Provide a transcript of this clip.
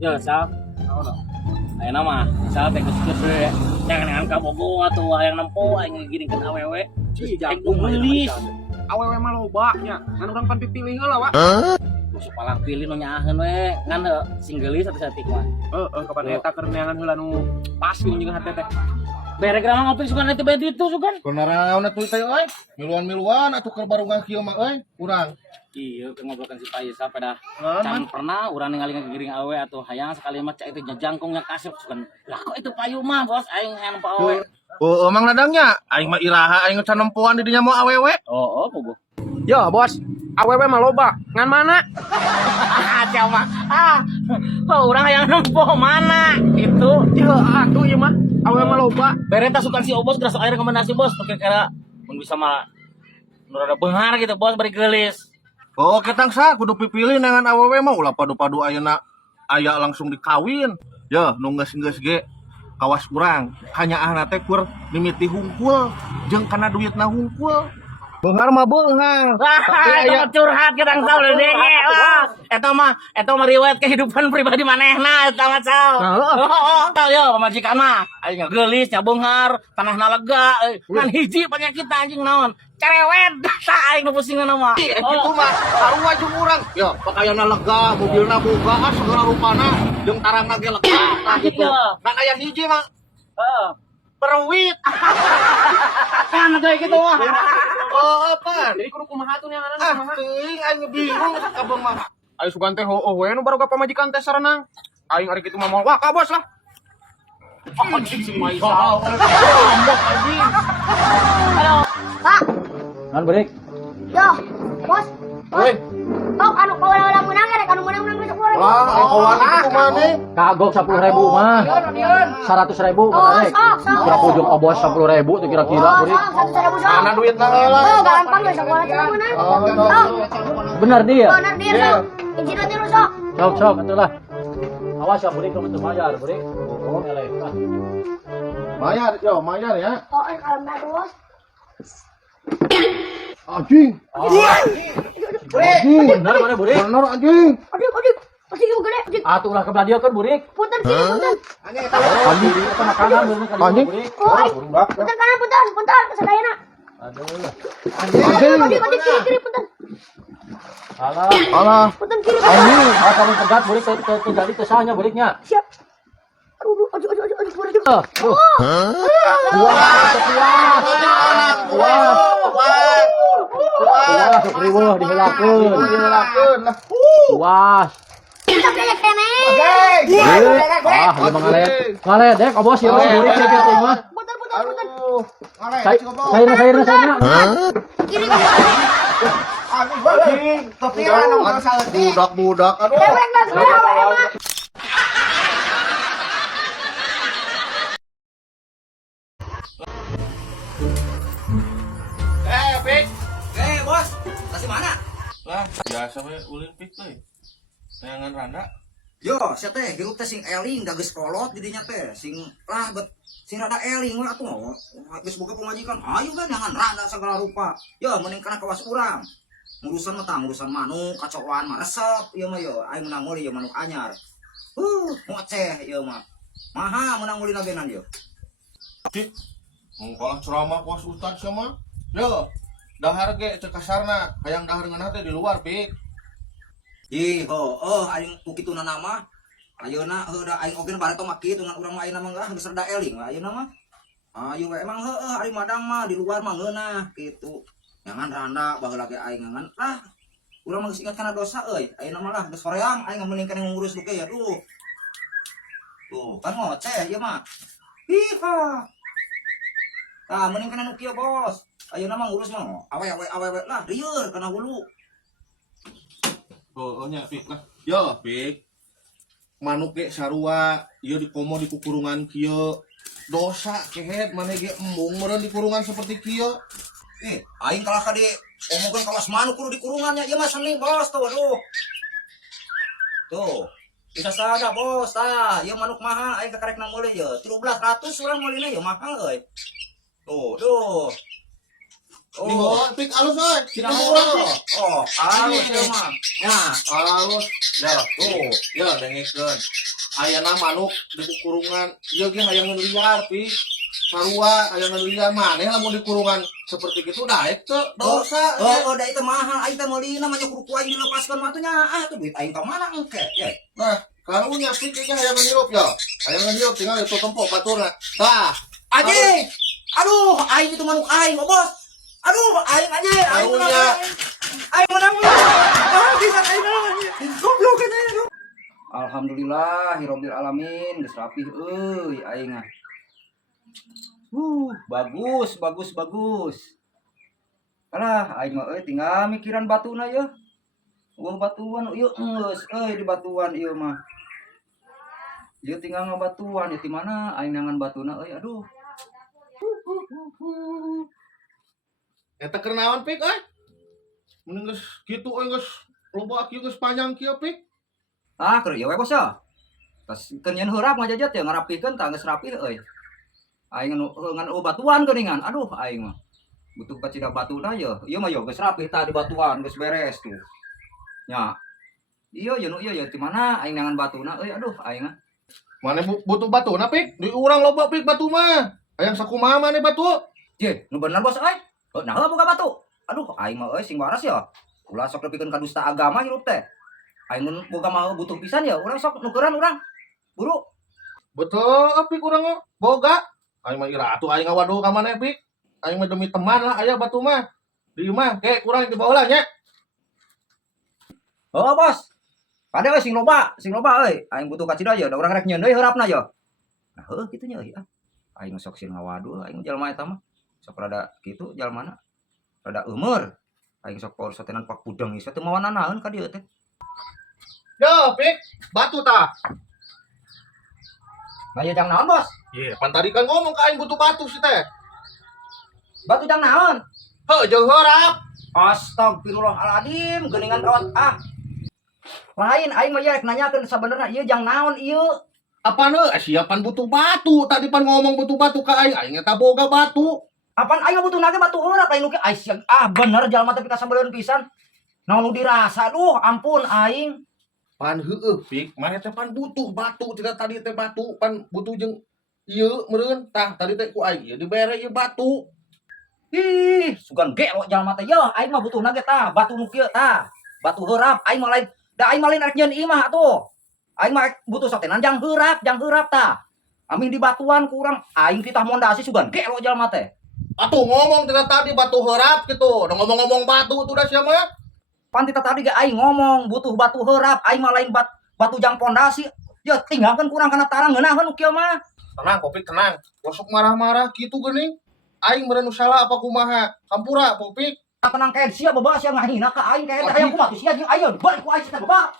Yo, Sal. Ayo nama, Sal teh geus gede. Jangan kabogo atuh hayang nempo aing ngiringkeun awewe. Jagung gelis. awewe mah loba nya ngan urang pan pipilih heula wa Masuk palang pilih nu nyaaheun we. Ngan sing geulis atuh saeutik mah. kapan eta keur neangan heula nu pas gitu jeung hate teh Berek ramah ngopi sugan itu bed itu sugan. Kenaraon atuh teh euy? Miluan-miluan atuh keur barungang kieu mah euy, urang. Iya, ngobrolkan si Paisa pada can pernah urang ningali ngiring awewe atuh hayang sekali mah cak itu jangkung yang kasep sugan. Lah kok itu payu mah bos aing hayang nempo awewe. Oh, emang ladangnya? Aing mah iraha aing can nempoan di dinya mau awewe. Oh, puguh. yo bos awewe mah loba ngan mana Coba. Urang hayang nempo mana? Itu. yo atuh ieu mah awewe mah loba Bereta sukan si Obos gerasa air rekomendasi bos kira-kira mun bisa mah nu rada beunghar gitu bos bari geulis. Oh, ketang sa kudu pipilih dengan awewe mah ulah padu-padu ayeuna aya langsung dikawin. Ya, nu geus ge kawas urang. Hanyaahna teh kur mimiti hungkul jeung kana duitna hungkul. Beunghar mah beunghar. Itu mah curhat kita tahu denge. Eta mah riwayat kehidupan pribadi manehna eta mah Sal. Tahu yo pamajikan mah aing geulis nya beunghar, tanahna lega, kan hiji penyakit anjing naon? Cerewet. Tah aing nu pusingna mah. Kitu mah sarua jeung urang. Ya, pakaianna lega, mobilna boga, segala rupana jeung tarangna ge lega. Tah kitu. Kan aya hiji mah Perwit. Kan kayak gitu mah. oh apa? jadi kudu kumaha tuh neangan kumaha Teuing aing bingung kabeh mah. ayo sugan teh heueuh we nu baruga pamajikan teh sarenang aing ari kitu mah moal wah ka bos lah anjing si Maisa ngambek anjing Pak, Kan break. yo, bos, weh tok anu kawalang menang rek anu menang besok boleh. Lah, kawan itu mana? Kagok 10.000 mah. 100.000 Oh, kan rek. sok. Kira pojok obos 10.000 tuh kira-kira Oh, beurik. sok 1.000 sok. Mana duitna heula? Oh, gampang besok boleh menang. Sok, Bener dia. bener dia sok. Izin nanti lu sok. Sok atulah. Awas ya beurik kamu teu bayar beurik. Oh, eleh. Mayar, yo, mayar ya. Oh, kalau enggak bos. Anjing. Anjing. Bener mana beurik? Bener anjing. Aduh, masih ieu gede. Aduh, Atuh ulah kebladieukeun beurik. punten sini punten. Anjing eta makanan bener kali Anjing. beurik. Oh, punten kanan punten kesadayana. Aduh. Anjing, kiri punten. Alah. Alah. Punten kiri. Anjing. Ah kamu pegat beurik teh jadi teh sahnya beuriknya. Siap. Aduh, boleh. Tuh. Wah, riweuh dihelakeun. Dihelakeun lah. Wah. Kita kayak kene. Ah, emang ngaledek obos ya beurik teh kieu mah. Punten. Aduh. Ngaleh, coba. Sairna. Kiri. Anjing. Budak. Aduh. Dewek dah sekarang. Bos, kasih mana? Lah, biasa we ulin pik teh. Neangan randa. Yo, sia teh hirup teh sing eling da geus kolot di dinya teh. Sing rada eling we atuh. Geus boga pamajikan. Ayo kan jangan randa segala rupa. Yo, mending kana kawas urang. Ngurusan mah tang urusan manuk, kacoan mah resep. Ieu mah yo, aing menang meuli yo manuk anyar. Ngoceh ieu mah. Maha menang meuli nagenan yo. Cik. Mau kalah ceramah kuas ustad sama. Yo. Dahar ge cek kasarna, hayang dahar ngeunah teh di luar pik. Ih, aing ku kituna nama. Ayeuna da aing oge bareto mah kitu ngan urang mah ayeuna mah geus rada eling ayeuna mah. Ayo we emang ari madang mah di luar mah ngeunah kitu. Jangan randa baheula ge aing ngan urang mah geus ingat kana dosa euy. Ayeuna mah lah geus hoream aing mending kana ngurus duke ya tuh. Tuh, kan ngoceh ieu mah. Hiha. Tah mending kana nu kieu bos. Ayeuna mah ngurus mah awewe lah rieur kana hulu. Nya pik lah. Yo pik. Manuk ge sarua, ieu dikomo di kukurungan kieu. Dosa kehet maneh ge embung meureun di kurungan seperti kieu. Aing kalah kade omongkeun kawas manuk kudu di kurungannya ieu mah seni bos tuh aduh. Tuh. Bisa sada bos tah, ieu manuk mahal aing kakarek nang meuli ye. 1300 urang meulina ye mahal euy. Tuh. Nih, pik alus euy. Cina Alus urang. alus ieu mah. Nah, Alus. Ya, tuh, ya dengekeun. ayana manuk di kurungan ieu ge hayang liar pi sarua hayang liar maneh lamun di kurungan seperti itu daek teu dosa Oh, da itu mahal aing teh meuli namanya kuku aing dilepaskan matunya. Ah, tuh duit aing ka mana engke? Ya. nah karunya pi ge hayang ngirup ya hayang ngirup tinggal itu tempo baturna tah Anjing. Aduh, aing itu manuk aing, oh, Bos. Aduh, aing anjing, aing karunya menang. Aing menang. Ah, bisa aing menang. Goblok eta. Alhamdulillahirabbil alamin, geus rapih euy aing ah. Bagus, bagus, bagus. Alah, aing mah euy tinggal mikiran batuna ya. Uang batuan ieu geus euy di batuan ieu mah. Ieu tinggal ngabatuan ya di mana aing nangan batuna euy aduh. eta keur naon pik mun geus kitu geus loba kieu geus panjang kieu pik Ah, keur ieu we bos ya. Tas keur nyeun heurap ngajajat ya ngarapikeun tah geus rapih euy. Aing ngan batuan geuningan. Aduh aing mah. Butuh kacida batuna ya. Ieu mah ya geus rapih tah di batuan geus beres tuh. Nya. Ieu ya nu ieu ya di mana aing nangan batuna euy aduh aing mah. maneh butuh batu na pik di urang loba pik batu mah hayang sakumaha maneh batu Ye, nu bener bos euy. Nah boga batu. Aduh aing mah euy sing waras ya. Ulah sok nepikeun ka dusta agama hirup teh. Aing mun boga mah butuh pisan ya urang sok nukeran urang. Buru. betul pik urang mah boga aing mah ira atuh aing ngawado ka maneh pik aing mah demi teman lah aya batu mah di mah ke kurang di bawah nya Oh bos. Kade euy sing loba euy. Aing butuh kacida ya, da urang rek nyeun deui heurapna ya. Nah heuh kitu nya euy. Aing sok sieun ngawadu aing jalma eta mah. Sok rada kitu jalmana. Rada umur. Aing sok paur satenan pak pudeng ieu teh mawan naon ka dieu teh. yo pik batu tah Bayu jang naon bos? ye pan tadi kan ngomong ka aing butuh batu sih teh Batu jang naon? heuh jeung heurap Astagfirullahaladzim, geuningan kawat ah. Lain aing mah ya rek nanyakeun sabenerna ieu jang naon ieu? apaan siapan butuh batu tadi pan ngomong butuh batu ka aing eta boga batu Apaan aing mah butuh nage batu heurap lain nu ge bener jalma teh pika sabeureun pisan. Naon nu dirasa duh ampun aing. pan heueuh pik maneh teh pan butuh batu tidak tadi teh batu pan butuh jeung ieu meureun tah tadi teh ku aing ieu dibere ieu batu Ih, sugan gelo jalma teh yeuh aing mah butuh nage tah batu nu kieu tah. Batu heurap aing mah lain da aing mah lain rek nyeun imah atuh. Aing mah butuh satenan jang heurap tah. Amin di batuan kurang aing titah mondasi sugan gelo jalma teh. atuh ngomong tidak tadi batu heurap gitu udah ngomong-ngomong batu tuh dah siapa Pan titah tadi ge aing ngomong butuh batu heurap aing mah lain batu jang pondasi. Ya tinggalkeun kurang kana tarang ngeunaheun nu kieu mah. tenang Popik tenang gosok marah-marah gitu geuning aing meureun nu salah apa kumaha kampura Popik Tenang kae sia beba sia ngahina ka aing kae teh hayang kumaha sia jeung ayeun balik ku aing sia beba.